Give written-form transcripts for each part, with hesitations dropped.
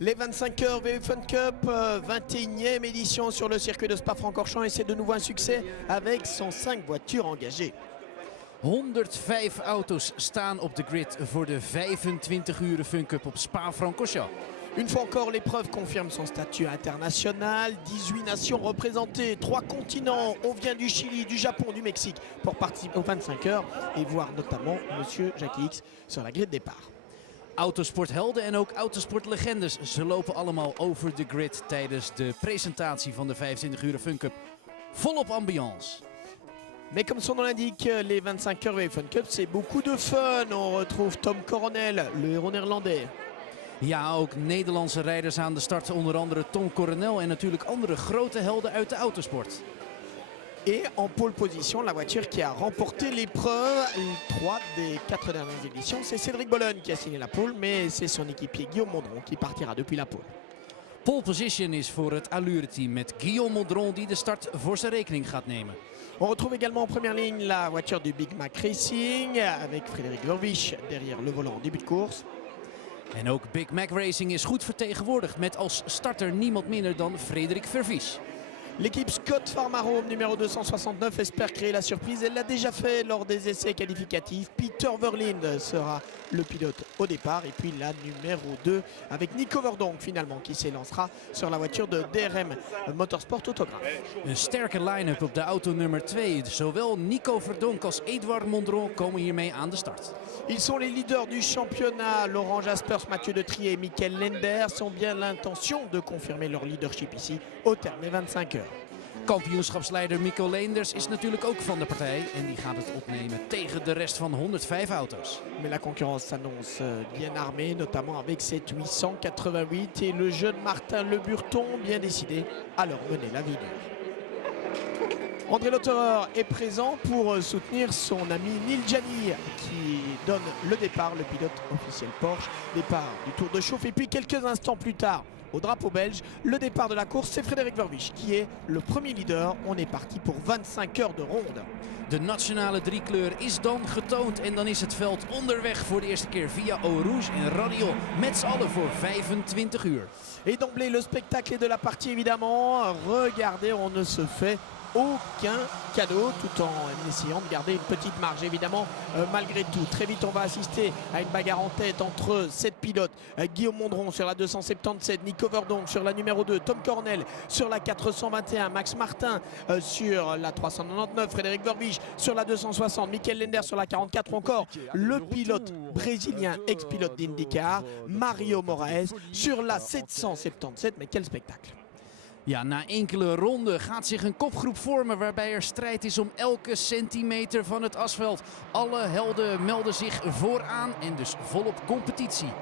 Les 25 heures VU Fun Cup, 21e édition sur le circuit de Spa-Francorchamps et c'est de nouveau un succès avec 105 voitures engagées. 105 auto's staan op de grid voor de 25 uren Fun Cup op Spa-Francorchamps. Une fois encore, l'épreuve confirme son statut international. 18 nations représentées, 3 continents. On vient du Chili, du Japon, du Mexique pour participer aux 25 heures et voir notamment Monsieur Jackie X sur la grille de départ. Autosporthelden en ook autosportlegendes, ze lopen allemaal over de grid tijdens de presentatie van de 25 uren Fun Cup. Volop ambiance. Mais comme son nom l'indique, les 25 heures VU Fun Cup, c'est beaucoup de fun. On retrouve Tom Coronel, le héros néerlandais. Ja, ook Nederlandse rijders aan de start, onder andere Tom Coronel en natuurlijk andere grote helden uit de autosport. Et en pole position, la voiture qui a remporté l'épreuve, 3 des 4 dernières éditions, c'est Cédric Bologne qui a signé la pole, mais c'est son équipier Guillaume Mondron qui partira depuis la pole. Pole position is voor het Allure-team met Guillaume Mondron die de start voor zijn rekening gaat nemen. On retrouve également en première ligne la voiture du Big Mac Racing avec Frédéric Verwisch derrière le volant en début de course. En ook Big Mac Racing is goed vertegenwoordigd met als starter niemand minder dan Frédéric Verwisch. L'équipe Scott Farmaro, numéro 269, espère créer la surprise. Elle l'a déjà fait lors des essais qualificatifs. Peter Verlinde sera le pilote au départ. Et puis la numéro 2 avec Nico Verdonk finalement qui s'élancera sur la voiture de DRM Motorsport Autograph. Een sterke line-up op de auto nummer 2. Zowel Nico Verdonk als Edouard Mondron komen hiermee aan de start. Ils sont les leaders du championnat. Laurent Jaspers, Mathieu de Trier et Michael Lenders ont bien l'intention de confirmer leur leadership ici au terme des 25 heures. Kampioenschapsleider Michael Leenders is natuurlijk ook van de partij en die gaat het opnemen tegen de rest van 105 auto's. Mais la concurrence s'annonce bien armée, notamment avec cette 888 et le jeune Martin Le Burton bien décidé à leur mener la vie dure. André Lotterer est présent pour soutenir son ami Neil Gianni qui donne le départ, le pilote officiel Porsche, départ du Tour de Chauffe et puis quelques instants plus tard au drapeau belge, le départ de la course c'est Frédéric Verwisch qui est le premier leader. On est parti pour 25 heures de ronde. De nationale driekleur is dan getoond en dan is het veld onderweg voor de eerste keer via Eau Rouge en Radio met z'n allen voor 25 uur. Et d'emblée le spectacle est de la partie évidemment. Regardez, on ne se fait aucun cadeau tout en essayant de garder une petite marge évidemment malgré tout. Très vite on va assister à une bagarre en tête entre 7 pilotes. Guillaume Mondron sur la 277, Nico Verdonk sur la numéro 2, Tom Cornell sur la 421, Max Martin sur la 399, Frédéric Verwisch sur la 260, Michael Lenders sur la 44 ou encore le pilote brésilien ex-pilote d'IndyCar, Mario Moraes sur la 777. Mais quel spectacle! Ja, na enkele ronden gaat zich een kopgroep vormen waarbij er strijd is om elke centimeter van het asfalt. Alle helden melden zich vooraan en dus volop competitie.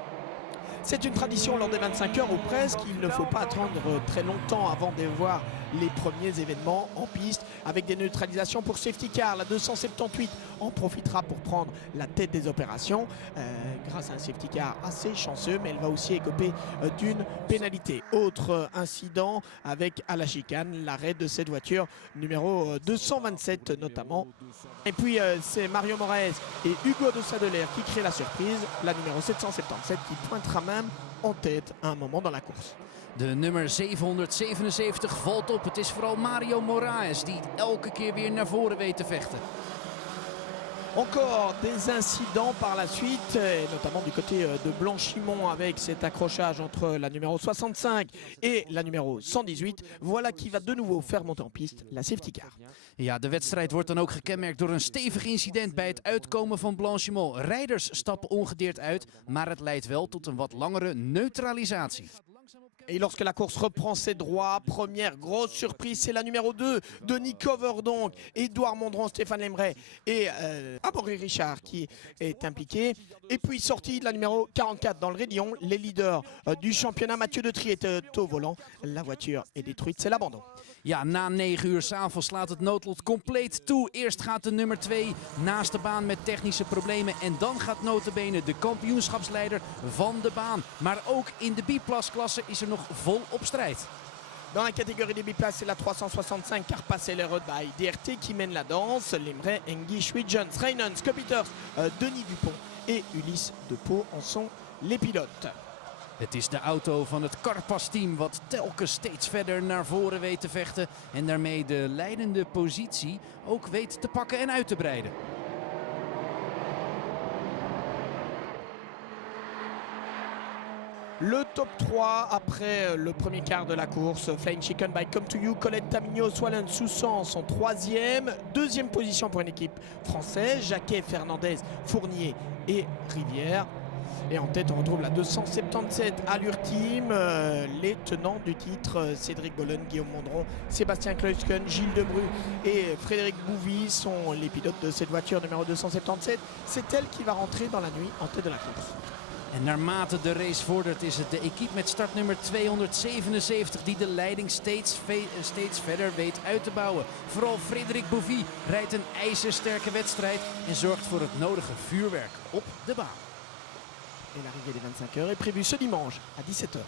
C'est une tradition lors des 25 heures ou presque. Il ne faut pas attendre très longtemps avant de voir les premiers événements en piste avec des neutralisations pour safety car. La 278 en profitera pour prendre la tête des opérations grâce à un safety car assez chanceux, mais elle va aussi écoper d'une pénalité. Autre incident avec à la chicane l'arrêt de cette voiture numéro 227 notamment. Et puis c'est Mario Moraes et Hugo de Sadeler qui créent la surprise. La numéro 777 qui pointera même en tête à un moment dans la course. De nummer 777 valt op. Het is vooral Mario Moraes die elke keer weer naar voren weet te vechten. Encore des incidents par la suite, et notamment du côté de Blanchimont avec cet accrochage entre la numéro 65 et la numéro 118. Voilà qui va de nouveau faire monter en piste la safety car. Ja, de wedstrijd wordt dan ook gekenmerkt door een stevig incident bij het uitkomen van Blanchimont. Rijders stappen ongedeerd uit, maar het leidt wel tot een wat langere neutralisatie. Et lorsque la course reprend ses droits, première grosse surprise, c'est la numéro 2 de Nico Verdonk, Edouard Mondron, Stéphane Lemray et Amaury Richard qui est impliqué. Et puis sortie de la numéro 44 dans le Raidillon, les leaders du championnat, Mathieu de Trier est au volant. La voiture est détruite, c'est l'abandon. Ja, na 9 uur 's avonds slaat het noodlot compleet toe. Eerst gaat de nummer 2 naast de baan met technische problemen. En dan gaat nota bene de kampioenschapsleider van de baan. Maar ook in de B-klasse is er nog volop strijd. Dans la catégorie des biplaces, c'est la 365 Carpacel by DRT qui mène la danse. Lemray, Engi, Schwidjans, Reynolds, Scopiters, Denis Dupont et Ulysse de Pau en sont les pilotes. Het is de auto van het Karpas-team wat telkens steeds verder naar voren weet te vechten. En daarmee de leidende positie ook weet te pakken en uit te breiden. Le top 3 après le premier quart de la course. Flying Chicken by Come To You, Colette Tamigno, Swallen Soussan sont troisième. Deuxième position pour une équipe française. Jacquet, Fernandez, Fournier et Rivière. Et en tête, on retrouve la 277 Allure Team. Les tenants du titre, Cédric Gollen, Guillaume Mondron, Sébastien Kleusken, Gilles Debru et Frédéric Bouvy sont les pilotes de cette voiture numéro 277. C'est elle qui va rentrer dans la nuit en tête de la course. En naarmate de race vordert is het de equipe met startnummer 277 die de leiding steeds verder weet uit te bouwen. Vooral Frédéric Bouvy rijdt een ijzersterke wedstrijd en zorgt voor het nodige vuurwerk op de baan. Et l'arrivée des 25 heures est prévue ce dimanche à 17 h.